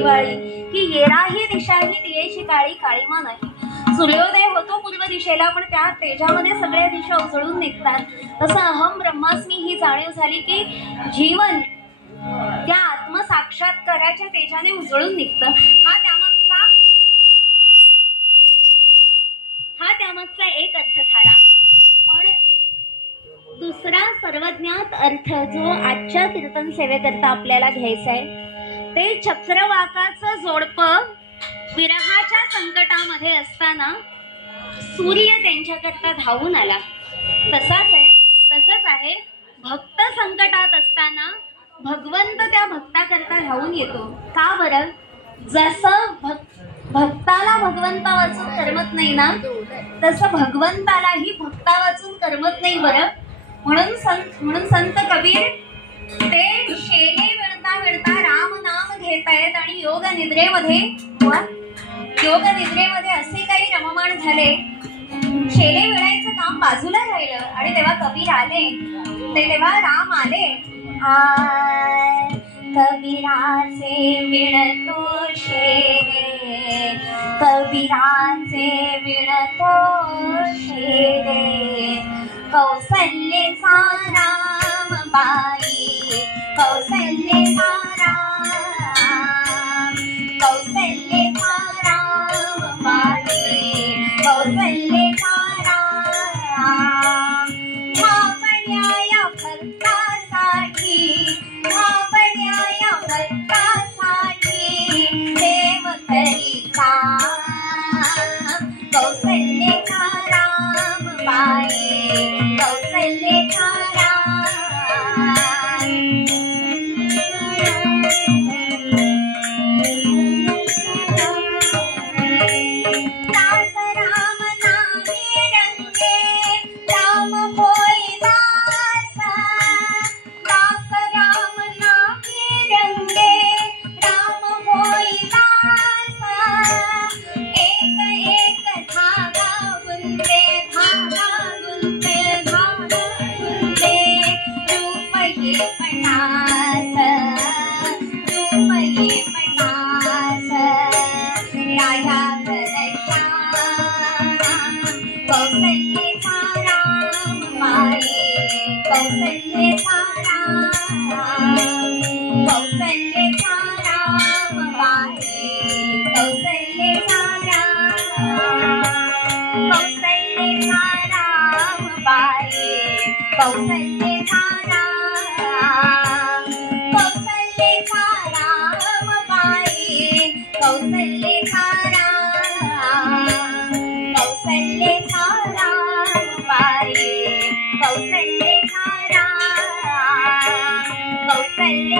दिवाळी, की येराही दिशाही दियेची काळी काळीमा नाही. सूर्योदय होतो पूर्व दिशेला, पण त्या तेजामध्ये सगळ्या दिशा उजळून निघतात. तसं अहम ब्रह्मास्मी ही जाणीव झाली की जीवन त्या आत्मसाक्षात्काराच्या तेजाने उजळून निघतं. हा त्यामागचा एक अर्थ झाला. पण दुसरा सर्वज्ञात अर्थ जो आजच्या कीर्तन सेवेकरता आपल्याला घ्यायचा आहे, ते चक्रवाकाचं जोडपं विरहाच्या संकटामध्ये असताना सूर्य त्यांच्याकरता धावून आला. तसंच आहे भक्त संकटात असताना भगवंत त्या भक्ताकरता धावून येतो. का बरं? जसं भक्ताला भगवंता वाचून करमत नाही ना, तसं भगवंतालाही भक्ता वाचून करमत नाही बरं. म्हणून संत कबीर ते शेले विणता विणता राम नाम घेत आहेत आणि योग निद्रेमध्ये असे काही रममाण झाले. शेले विणायचं काम बाजूला राहिलं आणि तेव्हा कबीर आले. तेव्हा राम आले. कबीराचे विणतो शेले, कबीराचे विणतो शेले, कौसल्येचा राम बाई, कौसल्येचा राम, कौसल्येचा राम बाई, कौसल्येचा राम. धावण्याया भक्तासाठी, धावण्याया भक्तासाठी देव करिता, कौसल्येचा राम बाई, कौसल्येचा राम. दास राम नामे रंगे, राम होई दासा, दास राम नामे रंगे, राम होई दासा. एक एक धागा गुंते, धागा गुंते, धागा गुंते, रूप ये पटास, रूप ये पटास. राया घरश्याम, कौसल्येचा राम बाई, कौसल्येचा राम, कौसल्येचा राम बाई, कौसल्येचा राम, कौसल्येचा राम बाई, कौसल्येचा राम, कौसल्येचा राम बाई, कौसल्येचा राम, कौसल्येचा राम बाई, कौसल्येचा राम, कौसल्य